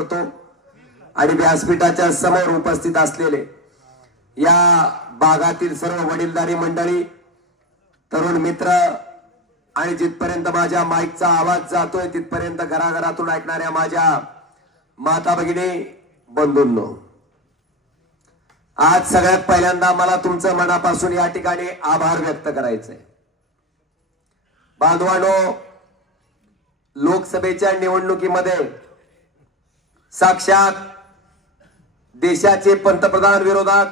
करतो आणि व्यासपीठाच्या समोर उपस्थित असलेले या भागातील सर्व वडीलधारी मंडळी तरुण मित्र आणि जिथपर्यंत माझ्या माईकचा आवाज जातोय तिथपर्यंत घराघरातून ऐकणाऱ्या माझ्या माता भगिनी बंधूंनो आज सगळ्यात पहिल्यांदा मला तुमचं मनापासून या ठिकाणी आभार व्यक्त करायचंय. बांधवानो लोकसभेच्या निवडणुकीमध्ये साक्षात देशाचे पंतप्रधान विरोधात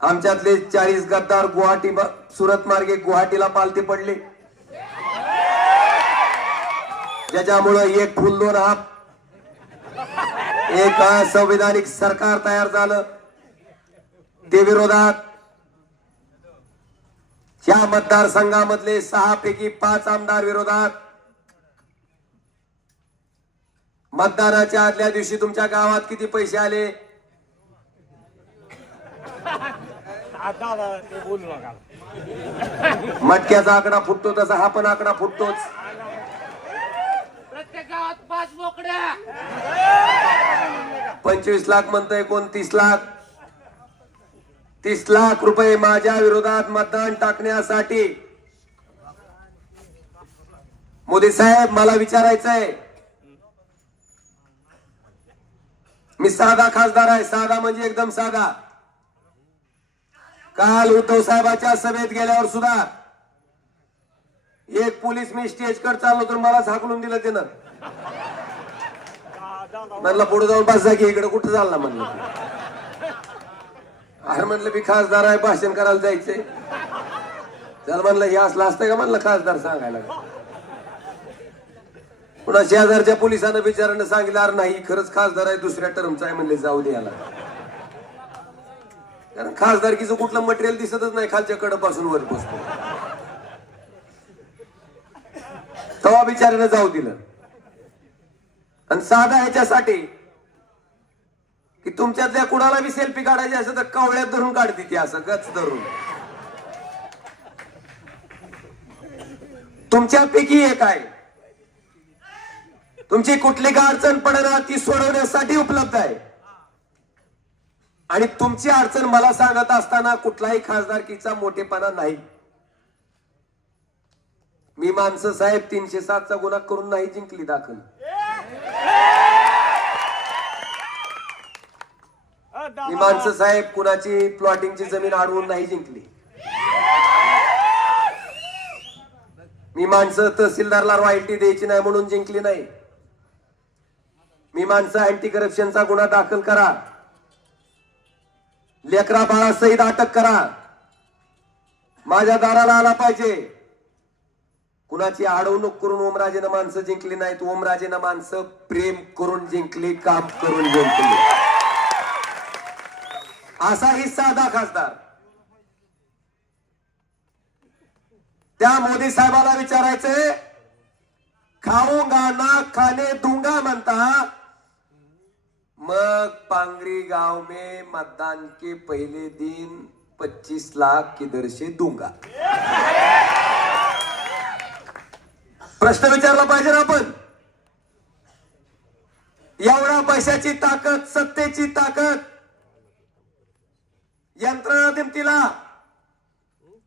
आमच्यातले चाळीस गद्दार गुवाहाटी सुरत मार्गे गुवाहाटीला पालथे पडले. ज्याच्यामुळं एक फुल दोन हाप एक संविधानिक सरकार तयार झालं. ते विरोधात या मतदारसंघामधले सहा पैकी पाच आमदार विरोधात मतदानाच्या आदल्या दिवशी तुमच्या गावात किती पैसे आले? मटक्याचा आकडा फुटतो तसा हा पण आकडा फुटतोच. प्रत्येक गावात पाच बोकड्या. पंचवीस लाख म्हणतोय कोण? तीस लाख. तीस लाख रुपये माझ्या विरोधात मतदान टाकण्यासाठी. मोदी साहेब मला विचारायचंय मी साधा खासदार आहे साधा म्हणजे एकदम साधा. काल उद्धव साहेबाच्या सभेत गेल्यावर सुद्धा एक पोलीस मी स्टेज कड चाललो तर मला झाकलून दिलं त्यानं. म्हणलं पुढे जाऊन बस की इकडे कुठं चालला म्हणलं. अरे म्हणलं मी खासदार आहे भाषण करायला जायचंय. त्याला म्हणलं हे असलं असतंय का म्हणलं खासदार सांगायला? पुन्हा शेजारच्या पोलिसांना बिचारानं सांगितलं नाही खरंच खासदार आहे दुसऱ्या टर्मचा आहे म्हणले जाऊ दे याला. कारण खासदारकीचं कुठलं मटेरियल दिसतच नाही खालच्या कडपासून वर बसतो. तेव्हा बिचाऱ्यानं जाऊ दिलं. आणि साधा ह्याच्यासाठी की तुमच्यातल्या कुणाला बी सेल्फी काढायची असं तर कावळ्यात धरून काढते ती असं गच धरून. तुमच्यापैकी एक आहे. तुमची कुठली का अडचण पडणार ती सोडवण्यासाठी उपलब्ध आहे. आणि तुमची अडचण मला सांगत असताना कुठलाही खासदारकीचा मोठेपणा नाही. मी माणसं साहेब तीनशे सातचा गुन्हा करून नाही जिंकली दाखल. मी माणसं साहेब कुणाची प्लॉटिंगची जमीन अडवून नाही जिंकली. मी माणसं तहसीलदारला रॉयल्टी द्यायची नाही म्हणून जिंकली नाही. मी माणसं अँटी करप्शनचा गुन्हा दाखल करा. लेकरा बाळासहित अटक करा. माझ्या दाराला आला पाहिजे. कुणाची अडवणूक करून ओमराजेनं माणसं जिंकली नाहीत ओमराजेनं माणसं प्रेम करून जिंकली काम करून जिंकली. असा ही साधा खासदार. त्या मोदी साहेबाला विचारायचंय खाऊंगा ना खाणे दूंगा म्हणता मग पांगरी गांव में मतदान के पहले दिन 25 लाख किधर से दूंगा। प्रश्न विचारला पाहिजे ना आपण? एवढा पैशाची ताकद सत्तेची ताकद यंत्रणा दिमतीला?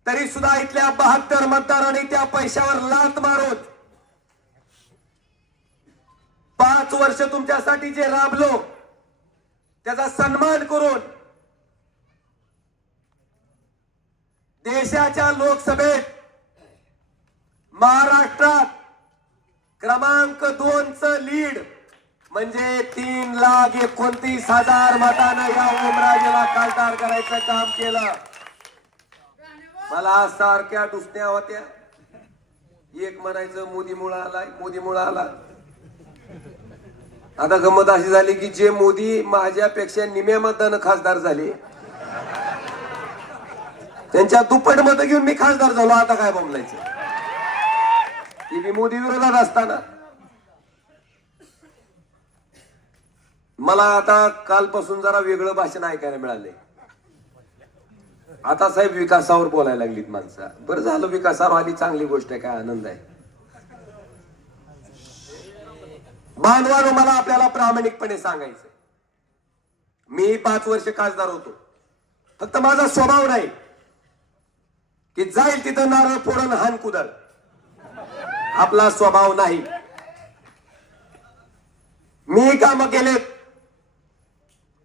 तरी सुद्धा इथल्या बहात्तर मतदारांनी त्या पैशावर लात मारून पाच वर्ष तुमच्यासाठी जे राबलो त्याचा सन्मान करून देशाच्या लोकसभेत महाराष्ट्रात क्रमांक दोनच लीड म्हणजे तीन लाख एकोणतीस हजार मतानं या ओमराजेला खासदार करायचं काम केलं. मला सारख्या दुसण्या होत्या. एक म्हणायचं मोदी मुळा आलाय मोदी मुळा आला आता गमत अशी झाली की जे मोदी माझ्यापेक्षा निम्या मतानं खासदार झाले त्यांच्या दुप्पट मत घेऊन मी खासदार झालो आता काय बोलायचं? मी मोदी विरोधात असताना. मला आता कालपासून जरा वेगळं भाषण ऐकायला मिळालंय. आता साहेब विकासावर बोलायला लागलीत माणसं. बरं झालं विकासावर आली चांगली गोष्ट आहे काय आनंद आहे. बांधवानो मला आपल्याला प्रामाणिकपणे सांगायचं मी पाच वर्ष खासदार होतो. फक्त माझा स्वभाव नाही की जाईल तिथं नारळ फोडण हान कुदल. आपला स्वभाव नाही. मी काम केलेत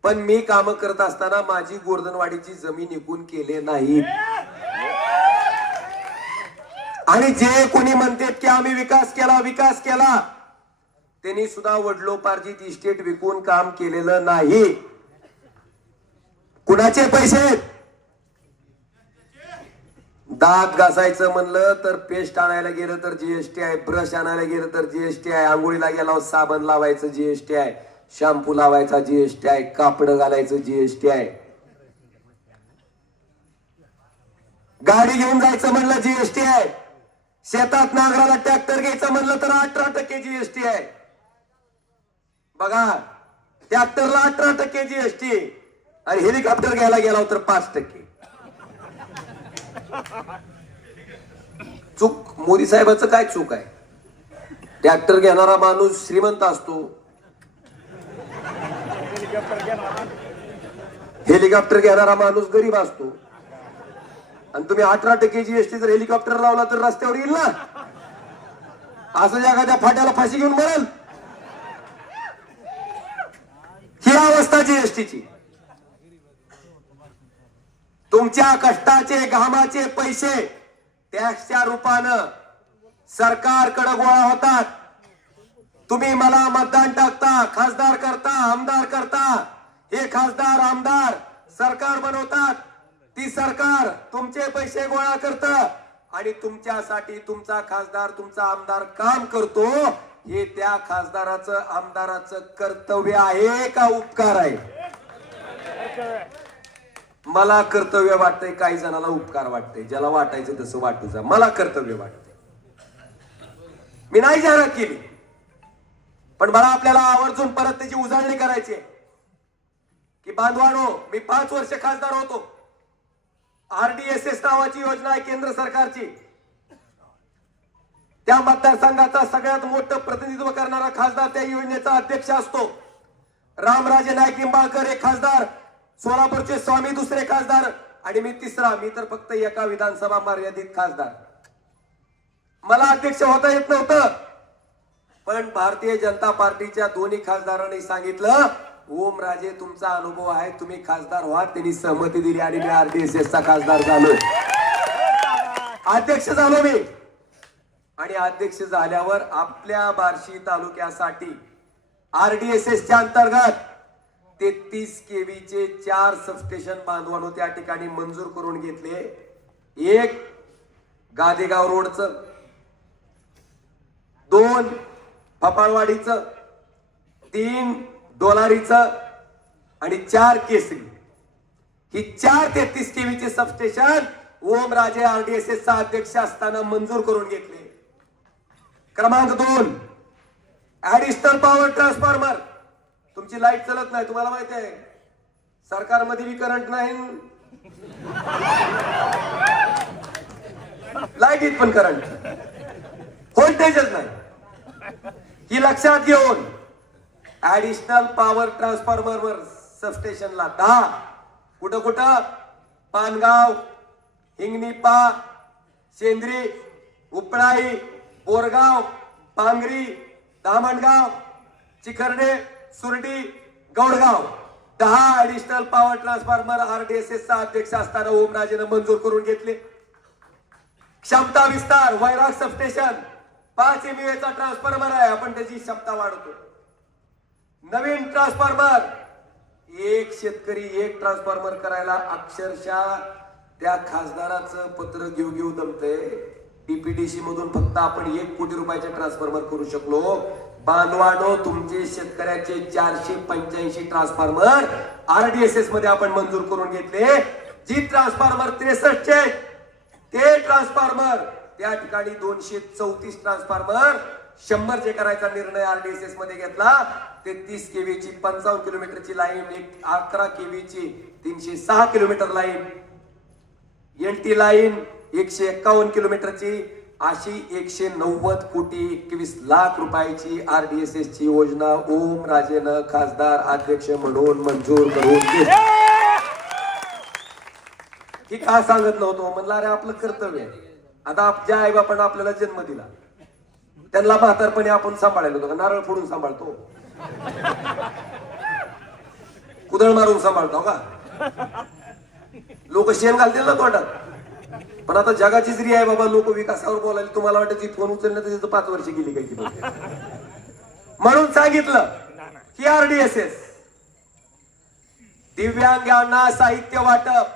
पण मी काम करत असताना माझी गोर्धनवाडीची जमीन विकून केले नाही. आणि जे कोणी म्हणतात की आम्ही विकास केला विकास केला त्यांनी सुद्धा वडलोपार्जित इस्टेट विकून काम केलेलं नाही. कुणाचे पैसे आहेत? दात घासायचं म्हणलं तर पेस्ट आणायला गेलं तर जीएसटी आहे ब्रश आणायला गेलं तर जीएसटी आहे आंघोळीला गेला साबण लावायचं जीएसटी आहे शॅम्पू लावायचा जीएसटी आहे कापड घालायचं जीएसटी आहे. गाडी घेऊन जायचं म्हणलं जीएसटी आहे. शेतात नांगराला ट्रॅक्टर घ्यायचं म्हणलं तर अठरा टक्के जीएसटी आहे. बघा त्याहत्तरला अठरा टक्के जीएसटी आणि हेलिकॉप्टर घ्यायला गेला तर पाच टक्के. चूक मोदी साहेबाचं काय चूक आहे? ट्रॅक्टर घेणारा माणूस श्रीमंत असतो. हेलिकॉप्टर घेणारा माणूस गरीब असतो. आणि तुम्ही अठरा टक्के जीएसटी जर हेलिकॉप्टर लावला तर रस्त्यावर येईल ना? असं एखाद्या फाट्याला फाशी घेऊन मरेल ही अवस्था जीएसटीची तुमच्या कष्टाचे घामाचे पैसे टॅक्सच्या रूपानं सरकारकडे गोळा होतात. तुम्ही मला मतदान टाकता खासदार करता आमदार करता. हे खासदार आमदार सरकार बनवतात. ती सरकार तुमचे पैसे गोळा करत आणि तुमच्यासाठी तुमचा खासदार तुमचा आमदार काम करतो. हे त्या खासदाराचं आमदाराचं कर्तव्य आहे का उपकार आहे? मला कर्तव्य वाटतंय काही जणाला उपकार वाटतंय. ज्याला वाटायचं तसं वाटू जा मला कर्तव्य वाटतंय. मी नाही जाहिरात केली. पण मला आपल्याला आवर्जून परत त्याची उजळणी करायची आहे. की बांधवानो मी पाच वर्ष खासदार होतो. आरडीएसएस नावाची योजना आहे केंद्र सरकारची. त्या मतदारसंघाचा सगळ्यात मोठं प्रतिनिधित्व करणारा खासदार त्या योजनेचा अध्यक्ष असतो. रामराजे नाईक निंबाळकर एक खासदार सोलापूरचे स्वामी दुसरे खासदार आणि मी तिसरा मी तर फक्त एका विधानसभा मर्यादित खासदार. मला अध्यक्ष होता येत नव्हतं पण भारतीय जनता पार्टीच्या दोन्ही खासदारांनी सांगितलं ओम राजे तुमचा अनुभव आहे तुम्ही खासदार व्हा त्यांनी सहमती दिली आणि मी आरडीएसएसचा खासदार झालो. अध्यक्ष झालो मी. आणि अध्यक्ष झाल्यावर आपल्या बार्शी तालुक्यासाठी आरडीएसएस च्या अंतर्गत तेहतीस केवीचे चार सबस्टेशन बांधवानो त्या ठिकाणी मंजूर करून घेतले. एक गादेगाव रोडचं. दोन फपाळवाडीचं तीन डोलारीचं. आणि चार केसरी. ही चार तेहतीस केवीचे सबस्टेशन ओम राजे आरडीएसएस चा अध्यक्ष असताना मंजूर करून घेतले. क्रमांक दोन. ऍडिशनल पॉवर ट्रान्सफॉर्मर तुमची लाइट चालत नाही तुम्हाला माहिती आहे. सरकारमध्ये बी करंट नाही. लाईटीत पण करंट व्होल्टेजच नाही. ही लक्षात घेऊन ऍडिशनल पॉवर ट्रान्सफॉर्मर वर सबस्टेशनला दहा. कुठं कुठं? पानगाव हिंगणीपा सेंद्री उपळाई बोरगाव पांगरी दामणगाव चिखर्डे सुरडी गौडगाव. दहा ऍडिशनल पॉवर ट्रान्सफॉर्मर आरडीएसएस चा अध्यक्ष असताना ओमराजेनं मंजूर करून घेतले. क्षमता विस्तार वैराग सबस्टेशन पाच एमएचा चा ट्रान्सफॉर्मर आहे आपण त्याची क्षमता वाढवतो. नवीन ट्रान्सफॉर्मर एक शेतकरी एक ट्रान्सफॉर्मर करायला अक्षरशः त्या खासदाराचं पत्र घेऊ घेऊ दमतंय. डीपीडीसी मधून फक्त आपण एक कोटी रुपयाचे ट्रान्सफॉर्मर करू शकलो. बांधवानो तुमचे शेतकऱ्याचे चारशे पंच्याऐंशी ट्रान्सफॉर्मर आरडीएसएसमध्ये आपण मंजूर करून घेतले. जी ट्रान्सफॉर्मर त्रेसष्टचे ते ट्रान्सफॉर्मर त्या ठिकाणी दोनशे चौतीस ट्रान्सफॉर्मर शंभर जे करायचा निर्णय आरडीएसएसमध्ये घेतला. ते तीस केव्हीची पंचावन्न किलोमीटरची लाईन एक अकरा केव्हीची तीनशे सहा kilometre line. L T line एकशे एक्कावन्न किलोमीटरची अशी एकशे नव्वद कोटी एकवीस लाख रुपयाची आरडीएसएस ची योजना ओम राजेनं खासदार अध्यक्ष म्हणून मंजूर करून घेतली. ही का सांगत नव्हतो? म्हणलं अरे आपलं कर्तव्य आहे. आता आप- ज्या आईबापानं आपल्याला जन्म दिला त्यांना म्हातारपणे आपण सांभाळायला होतो नारळ फोडून सांभाळतो. कुदळ मारून सांभाळतो का? लोक शेण घालतील ना तोंडात. पण आता जगाची जरी आहे बाबा लोक विकासावर बोलायला तुम्हाला वाटतं ती फोन उचलण्यात तिथं पाच वर्ष गेली काही म्हणून सांगितलं की आरडीएसएस दिव्यांगांना साहित्य वाटप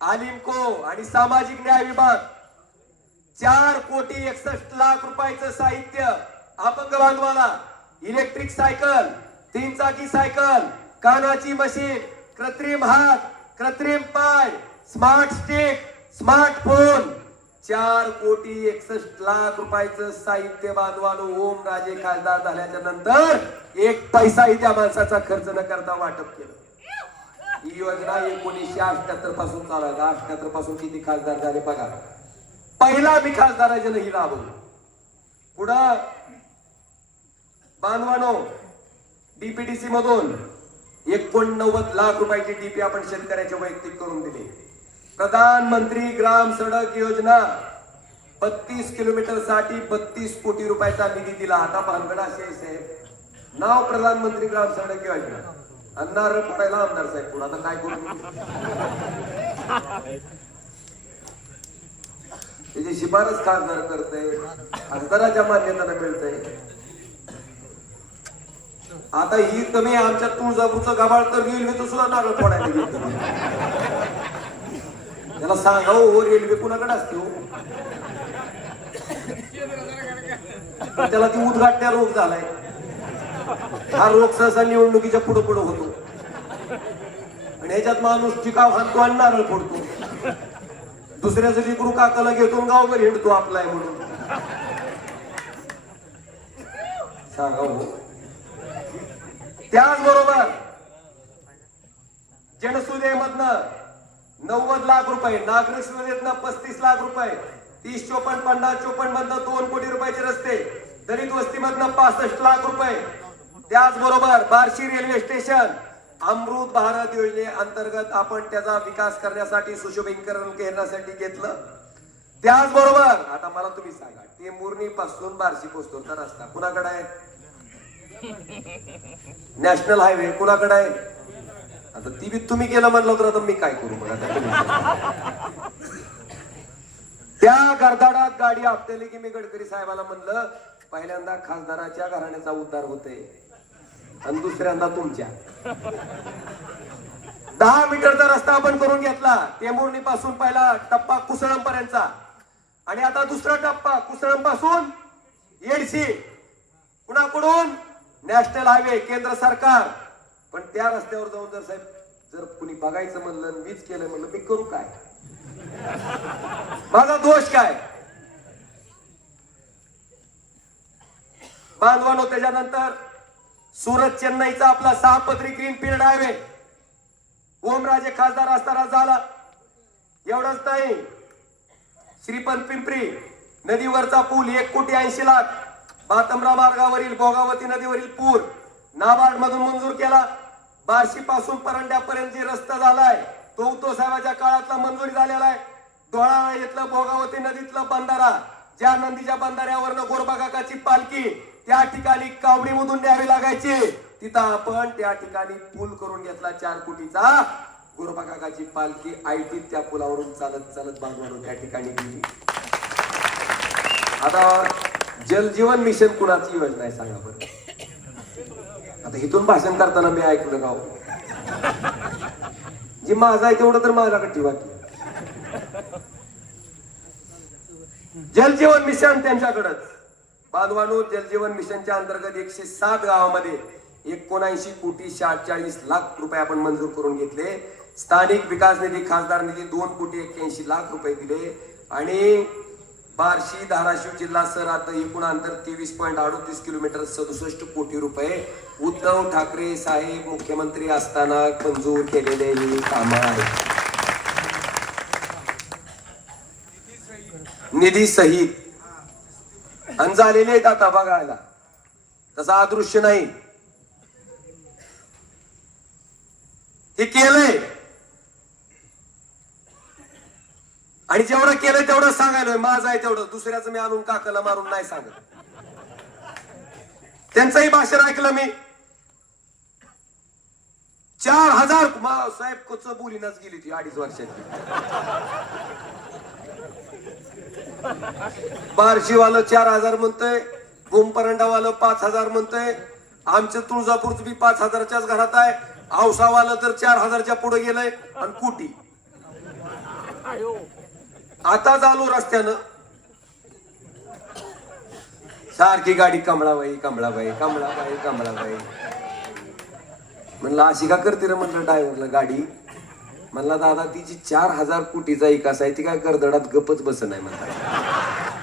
आलिमको आणि सामाजिक न्याय विभाग चार कोटी एकसष्ट लाख रुपयाचं साहित्य अपंग बांधवाला इलेक्ट्रिक सायकल तीन चाकी सायकल कानाची मशीन कृत्रिम हात कृत्रिम पाय स्मार्ट स्टिक स्मार्टफोन. चार कोटी एकसष्ट लाख रुपयाचं साहित्य बांधवानो ओम राजे खासदार झाल्याच्यानंतर एक पैसाही त्या माणसाचा खर्च न करता वाटप केलं. ही योजना एकोणीसशे अठ्याहत्तरपासून चालू आहे. अठ्याहत्तरपासून किती खासदार झाले बघा. पहिला मी खासदाराच्या ही राबवलं. पुढं बांधवानो डीपीडीसी मधून एकोणनव्वद लाख रुपयाची डीपी आपण शेतकऱ्याच्या वैयक्तिक करून दिली. प्रधानमंत्री ग्राम सडक योजना. बत्तीस किलोमीटरसाठी बत्तीस कोटी रुपयाचा निधी दिला आता भानगड असे साहेब. नाव प्रधानमंत्री ग्राम सडक योजना. अन्नार पडायला आमदार साहेब. पुढे आता काय करू? त्याची शिफारस खासदार करते खासदाराच्या मान्यताला मिळते आता ही कमी आमच्या तुळजापूरचं गबाळ तर घेईल मी तो सुद्धा नारळ फोडायला गेलं त्याला सांगा हो, हो रेल्वे कुणाकडे असते हो? त्याला ती उद्घाटण्या रोग झालाय. हा रोग सहसा निवडणुकीच्या पुढे पुढे होतो. आणि ह्याच्यात माणूस टिकाव हाणतो आणि नारळ फोडतो. दुसऱ्याचं लेकरू काकाला घेतो गावभर हिंडतो आपलाय म्हणून. सांगा हो. त्याचबरोबर जनसुदेमधनं नव्वद लाख रुपये नागरिक सुविधेतनं पस्तीस लाख रुपये. तीस चोपन्न पन्नास चोपन्न मधनं दोन कोटी रुपयाचे रस्ते. दलित वस्तीमधनं पासष्ट लाख रुपये. त्याचबरोबर बार्शी रेल्वे स्टेशन. अमृत भारत योजने अंतर्गत आपण त्याचा विकास करण्यासाठी सुशोभीकरण करण्यासाठी घेतलं. त्याचबरोबर आता मला तुम्ही सांगा ते मुरणी पासून बार्शी पोचतोरचा रस्ता कुणाकडे आहे? नॅशनल हायवे कुणाकडे आहे? आता ती बी तुम्ही केलं म्हणलं तर आता मी काय करू मग? त्या गर्दाडात गाडी आपटली की मी गडकरी साहेबाला म्हणलं पहिल्यांदा खासदाराच्या घराण्याचा उद्धार होते आणि दुसऱ्यांदा तुमच्या. दहा मीटरचा रस्ता आपण करून घेतला टेंभुर्णी पासून पहिला टप्पा कुसळम पर्यंतचा आणि आता दुसरा टप्पा कुसळमपासून येडशी कुणाकडून? नॅशनल हायवे केंद्र सरकार. पण त्या रस्त्यावर जाऊन जर साहेब जर कुणी बघायचं म्हणलं वीज मीच केलं म्हणलं मी करू काय? माझा दोष काय? बांधवानो त्याच्यानंतर सुरत चेन्नईचा आपला सहा पदरी ग्रीन फील्ड हायवे ओमराजे खासदार असताना झाला. एवढंच नाही. श्रीपंत पिंपरी नदीवरचा पूल एक कोटी ऐंशी लाख. बातमरा मार्गावरील भोगावती नदीवरील पूल नाबार्ड मधून मंजूर केला. बार्शी पासून परंड्यापर्यंत जे रस्ता झालाय तो उद्धव साहेबाच्या काळातला मंजुरी झालेला आहे. डोळा येतलं भोगावती नदीतलं बंधारा ज्या नदीच्या बंधाऱ्यावरनं गोरबा काकाची पालखी त्या ठिकाणी कावडीमधून न्यावी लागायची. तिथं आपण त्या ठिकाणी पूल करून घेतला चार कोटीचा. गोरबा काकाची पालखी आयटीत त्या पुलावरून चालत चालत बांधवरून त्या ठिकाणी गेली. आता जलजीवन मिशन कुणाची योजना आहे सांगा बरं? आता इथून भाषण करताना मी ऐकलं गाव. जे माझं आहे तेवढं तर माझ्याकडे ठेवा जलजीवन मिशन त्यांच्याकडंच. बांधवानो जलजीवन मिशनच्या अंतर्गत एकशे सात गावामध्ये एकोणऐंशी कोटी शहाचाळीस लाख रुपये आपण मंजूर करून घेतले. स्थानिक विकास निधी खासदार निधी दोन कोटी एक्क्याऐंशी लाख रुपये दिले. आणि बार्शी धाराशिव जिल्हा सर आता एकूण अंतर तेवीस पॉईंट अडोतीस किलोमीटर सदुसष्ट कोटी रुपये. उद्धव ठाकरे साहेब मुख्यमंत्री असताना मंजूर केलेले ही कामं आहेत निधी सहित. आणि झालेले आहेत आता बघायला. तसा अदृश्य नाही. हे केलंय. आणि जेवढं केलंय तेवढं सांगायला माझं आहे तेवढं. दुसऱ्याचं मी आणून काकाला मारून नाही सांगत. त्यांचंही भाषण ऐकलं मी. चार हजार साहेब कच बोलीनच गेली ती अडीच वर्षाची. बार्शीवालं चार हजार म्हणतंय गोमपरंडावालं पाच हजार म्हणतंय आमचं तुळजापूरचं बी पाच हजारच्याच घरात आहे औसावालं तर चार हजारच्या पुढे गेलंय आणि कुटी. आता चालू रस्त्यानं. सारखी गाडी कमळाबाई कमळाबाई कमळाबाई कमळाबाई. म्हणलं अशी का करते रे? म्हणलं ड्रायव्हरला गाडी. म्हणला दादा तिची चार हजार कोटीचा इकास आहे. ती काय करदडात गपच बस नाही म्हणला.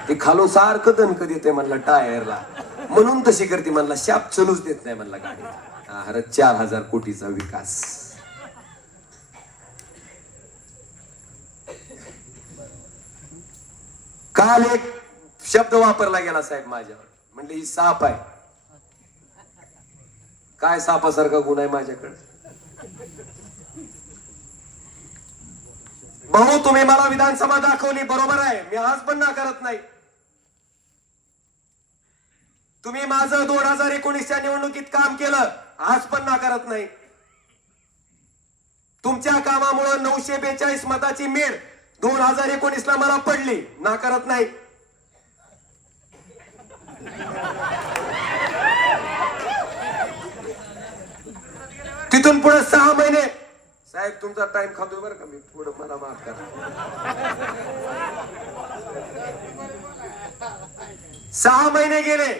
ती खालून सारखं दणकं देते म्हणलं टायरला. म्हणून तशी करते म्हणला शाप चलूच देत नाही म्हणला गाडी अरे चार हजार कोटीचा विकास. काल एक शब्द वापरला गेला साहेब माझ्यावर. म्हणले ही साप आहे. काय सापासारखा गुण आहे माझ्याकडे? भाऊ तुम्ही मला विधानसभा दाखवली बरोबर आहे. मी आज पण नाकारत नाही. तुम्ही माझं दोन हजार एकोणीसच्या निवडणुकीत काम केलं आज पण नाकारत नाही. तुमच्या कामामुळे नऊशे बेचाळीस मताची मेळ दोन हजार एकोणीस ला मला पडली. नाकारत नाही. तिथून पुढे सहा महिने. साहेब तुमचा टाइम खातोय बरं का मी. पुढे मला माफ करा. सहा महिने गेले.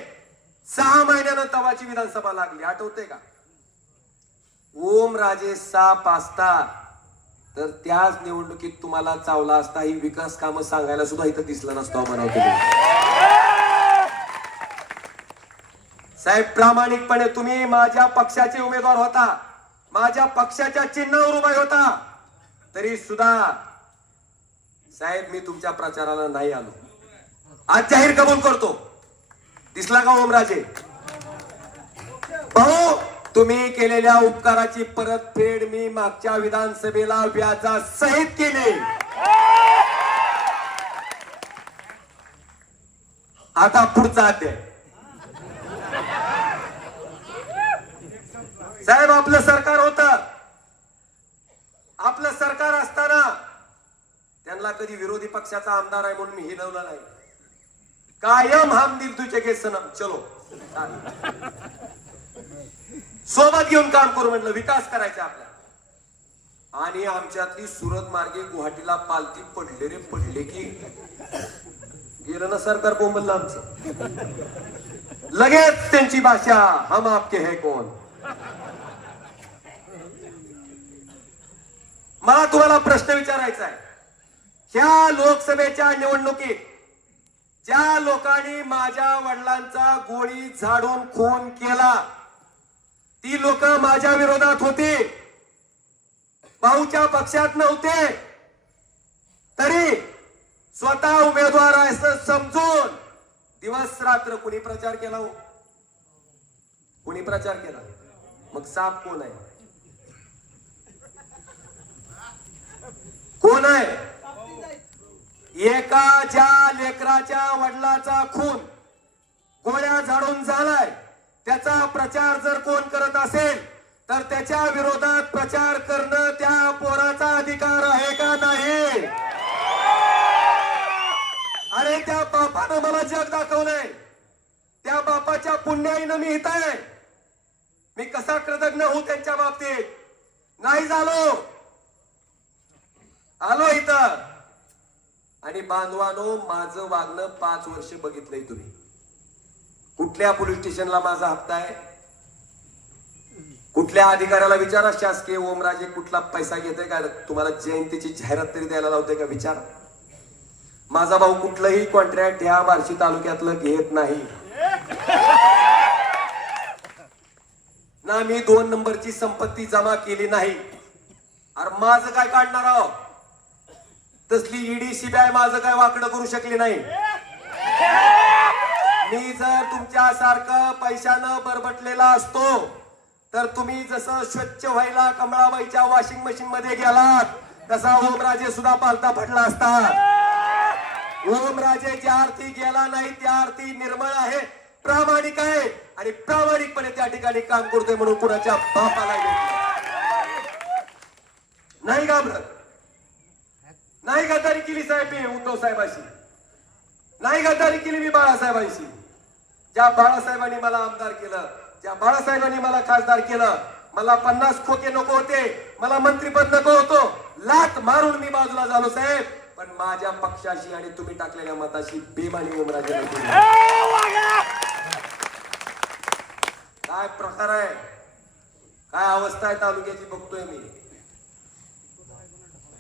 सहा महिन्यानं तवाची विधानसभा लागली. आठवते का? ओम राजे सा पास्ता तर त्याच निवडणुकीत तुम्हाला चावला असता ही विकास कामं सांगायला सुद्धा इथं दिसलं नसतो म्हणावं तुम्ही साहेब प्रामाणिकपणे तुम्ही माझ्या पक्षाचे उमेदवार होता. माझ्या पक्षाच्या चिन्हावर उभा होता. तरी सुद्धा साहेब मी तुमच्या प्रचाराला नाही आलो. आज जाहीर कबूल करतो. दिसला का ओमराजे? भाऊ तुम्ही केलेल्या उपकाराची परतफेड मी मागच्या विधानसभेला व्याजा सहित केली. आता पुढचा अध्याय. साहेब आपलं सरकार होत. आपलं सरकार असताना त्यांना कधी विरोधी पक्षाचा आमदार आहे म्हणून मी हिनवलं नाही. कायम हम दिल तुझे के सनम. चलो. सोबत घेऊन काम करू म्हटलं विकास करायचा आपला आणि आमच्यातली सुरत मार्गे गुवाहाटीला पालती पडले रे पडले की. गेलं ना सरकार बोंबललं आमचं. लगेच त्यांची भाषा हम आपके है कोण मला तुम्हाला प्रश्न विचारायचा आहे. ह्या लोकसभेच्या निवडणुकीत ज्या लोकांनी माझ्या वडिलांचा गोळी झाडून खून केला ती लोक माझ्या विरोधात होती. भाऊच्या पक्षात नव्हते. तरी स्वतः उमेदवार असं समजून दिवस रात्र कुणी प्रचार केला हो? कुणी प्रचार केला? मग साप कोण आहे? कोण आहे? एका ज्या लेकराच्या वडिलाचा खून गोळ्या झाडून झालाय. त्याचा प्रचार जर कोण करत असेल तर त्याच्या विरोधात प्रचार करणं त्या पोराचा अधिकार आहे का नाही? अरे त्या बापानं मला जग दाखवलंय. त्या बापाच्या पुण्याईनं मी इथं आहे मी कसा कृतज्ञ होऊ त्यांच्या बाबतीत? नाही झालो. आलो इथं. आणि बांधवानो माझं वागणं पाच वर्ष बघितलंय तुम्ही. कुठल्या पोलीस स्टेशनला माझा हप्ता आहे? कुठल्या अधिकाऱ्याला विचारा शासकीय ओमराजे कुठला पैसा घेते का? तुम्हाला जयंतीची जाहिरात तरी द्यायला लावते का? विचार. माझा भाऊ कुठलंही कॉन्ट्रॅक्ट ह्या बार्शी तालुक्यातलं घेत नाही. ना मी दोन नंबरची संपत्ती जमा केली नाही. अरे माझं काय काढणार आहो? तसली ईडी सीबीआय माझं काय वाकडं करू शकली नाही? मी जर तुमच्या सारखं पैशानं बरबटलेला असतो तर तुम्ही जसं स्वच्छ व्हायला कमळाबाईच्या वॉशिंग मशीन मध्ये गेलात तसा ओमराजे सुद्धा पालता फटला असता ओमराजे ज्या आरती गेला नाही त्या आरती निर्मळ आहे. प्रामाणिक आहे आणि प्रामाणिकपणे त्या ठिकाणी काम करतोय म्हणून कुणाच्या बापाला नाही घाबरत. नाही गद्दारी केली साहेब मी उद्धव साहेबाशी. नाही गद्दारी केली मी बाळासाहेबांशी. ज्या बाळासाहेबांनी मला आमदार केलं ज्या बाळासाहेबांनी मला खासदार केलं मला पन्नास खोके नको होते मला मंत्रीपद नको होतो लात मारून मी बाजूला झालो साहेब. पण माझ्या पक्षाशी आणि तुम्ही टाकलेल्या मताशी बेमानी उमराजे काय प्रकार आहे? काय अवस्था आहे तालुक्याची बघतोय मी.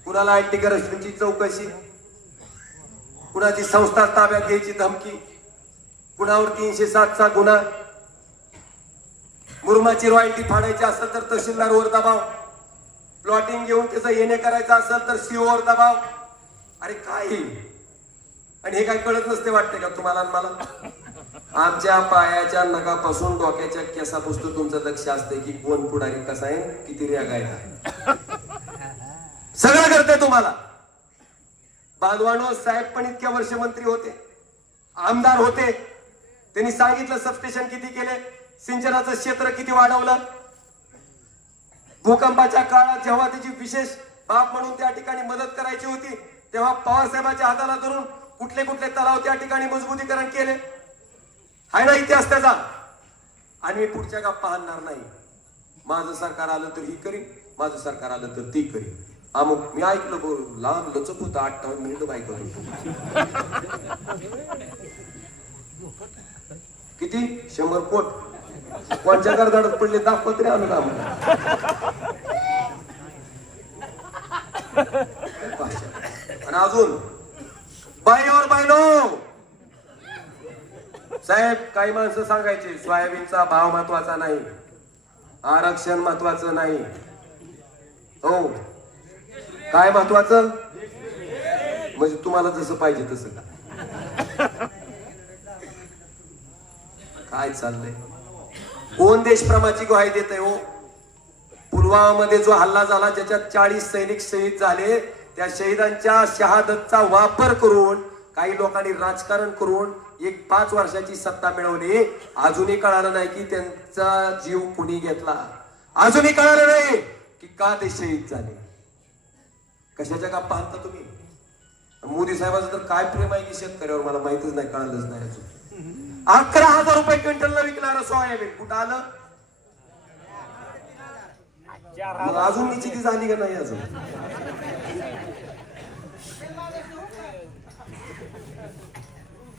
कुणाला अँटी करप्शनची चौकशी? कुणाची संस्था ताब्यात घ्यायची धमकी? कुणावर तीनशे सातचा गुन्हा. मुरुमाची रॉयल्टी फाडायची असेल तर तहसीलदारवर दबाव. प्लॉटिंग घेऊन त्याचं येणे करायचं असेल तर सीओवर दबाव. अरे काय आणि हे काय कळत नसते वाटते का तुम्हाला मला? आमच्या पायाच्या नगापासून डोक्याच्या केसापासून तुमचं लक्ष असते की कोण पुढारी कसा आहे किती रेगाय सगळं करते तुम्हाला. बागवानो साहेब पण इतक्या वर्ष मंत्री होते. आमदार होते. त्यांनी सांगितलं सबस्टेशन किती केले? सिंचनाचं क्षेत्र किती वाढवलं? भूकंपाच्या काळात जेव्हा त्याची विशेष बाब म्हणून त्या ठिकाणी मदत करायची होती तेव्हा पवारसाहेबांच्या हाताला धरून कुठले कुठले तलाव त्या ठिकाणी मजबूतीकरण केले. हाय ना इतिहास त्याचा. आणि मी पुढच्या का पाहणार नाही. माझं सरकार आलं तर ही करीन माझं सरकार आलं तर ती करीन. अमुक मी ऐकलं लांब लचक होतं अठ्ठावन्न मिनिट बाईक किती? शंभर कोट. कोणच्या गरदाडत पडले दाखवत रे आम्ही आणि अजून बाईवर बायनो साहेब काही माणसं सांगायचे सोयाबीनचा भाव महत्त्वाचा नाही आरक्षण महत्वाचं नाही. हो. काय महत्वाचं? म्हणजे तुम्हाला जसं पाहिजे तसं. का काय चाललंय? कोण देशप्रमाची ग्वाही देत आहे हो? पुलवामामध्ये जो हल्ला झाला ज्याच्यात चाळीस सैनिक शहीद झाले त्या शहीदांच्या शहादतचा वापर करून काही लोकांनी राजकारण करून एक पाच वर्षाची सत्ता मिळवली. अजूनही कळालं नाही की त्यांचा जीव कुणी घेतला. अजूनही कळालं नाही की का ते शहीद झाले. कशाच्या का पाहता तुम्ही? मोदी साहेबांचं तर काय प्रेम आहे की शेतकऱ्यावर? मला माहितच नाही कळालंच नाही अजून. अकरा हजार रुपये क्विंटलला विकणारं सोयाबीन. कुठं आलं? अजून अजून निश्चिती झाली का नाही अजून?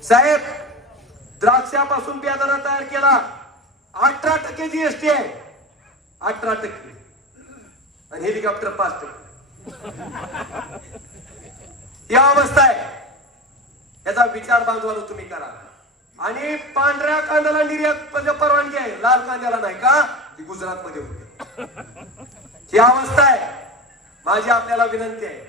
साहेब द्राक्षापासून बियाणा तयार केला. अठरा टक्के जीएसटी आहे. अठरा टक्के. आणि हेलिकॉप्टर पाच टक्के. या अवस्था आहे. याचा विचार बांधवाला तुम्ही करा. आणि पांढऱ्या कांद्याला निर्यात म्हणजे परवानगी आहे. लाल कांद्याला नाही का? ती गुजरात मध्ये होते. ही अवस्था आहे. माझी आपल्याला विनंती आहे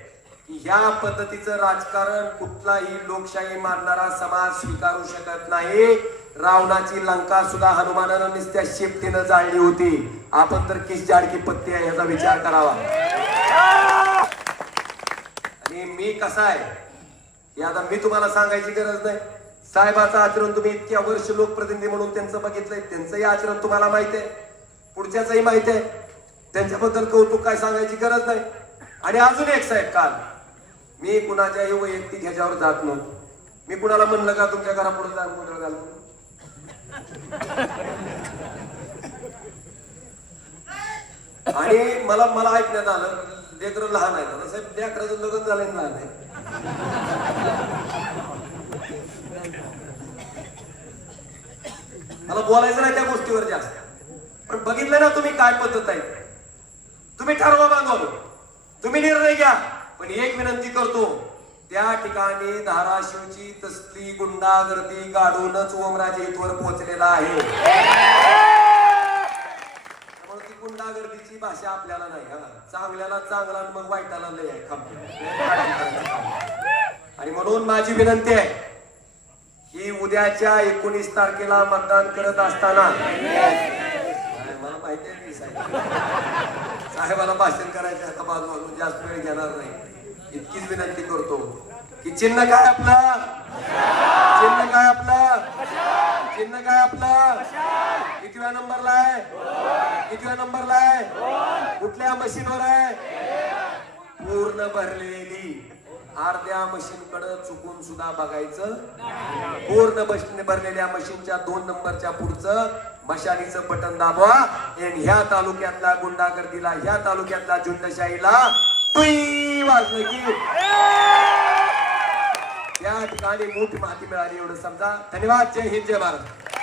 की ह्या पद्धतीचं राजकारण कुठलाही लोकशाही मानणारा समाज स्वीकारू शकत नाही. रावणाची लंका सुद्धा हनुमानानं नुसत्या शेपटीनं जाळली होती. आपण तर किस जाडकी पत्ती आहे ह्याचा विचार करावा. आणि मी कसा आहे? हे आता मी तुम्हाला सांगायची गरज नाही. साहेबाचं आचरण तुम्ही इतक्या वर्ष लोकप्रतिनिधी म्हणून त्यांचं बघितलंय. त्यांचंही आचरण तुम्हाला माहीत आहे पुढच्याचंही माहीत आहे त्यांच्याबद्दल कौतुक काय सांगायची गरज नाही. आणि अजून एक साहेब काल मी कुणाच्याही वैयक्तिक ह्याच्यावर जात नव्हतो. मी कुणाला म्हणलं का तुमच्या घरापुढे जाऊन गोंधळ घाल आणि मला मला ऐकण्यात आलं लेकरं लहान आहेत. साहेब लेकराचं लग्न झालंय लहान आहे मला बोलायचं नाही त्या गोष्टीवर जास्त. पण बघितलं ना तुम्ही काय पद्धत आहे. तुम्ही ठरवा बांधव तुम्ही निर्णय घ्या. पण एक विनंती करतो त्या ठिकाणी धाराशिवची तसली गुंडागर्दी गाडूनच ओमराजे इथवर पोहोचलेला आहे. त्यामुळे ती गुंडागर्दीची भाषा आपल्याला नाही हा. चांगल्याला चांगला आणि मग वाईटाला लय आहे. आणि म्हणून माझी विनंती आहे की उद्याच्या एकोणीस तारखेला मतदान करत असताना. मला माहिती आहे मी साहेब साहेबाला भाषण करायचं आता बाजू जास्त वेळ घेणार नाही. इतकीच विनंती करतो की चिन्ह काय आपलं? चिन्ह काय आपलं? चिन्ह काय आपलं? कितव्या नंबरला आहे? कितव्या नंबरला आहे? कुठल्या मशीनवर आहे? पूर्ण भरलेली. अर्ध्या मशीन कडे चुकून सुद्धा बघायचं. पूर्ण मशीन भरलेल्या मशीनच्या दोन नंबरच्या पुढचं मशानीचं बटन दाबवा. आणि ह्या तालुक्यातला गुंडागर्दीला ह्या तालुक्यातला झुंडशाहीला तुई वाजलं की. त्या ठिकाणी मोठी माहिती मिळाली एवढं समजा. धन्यवाद. जय हिंद जय भारत.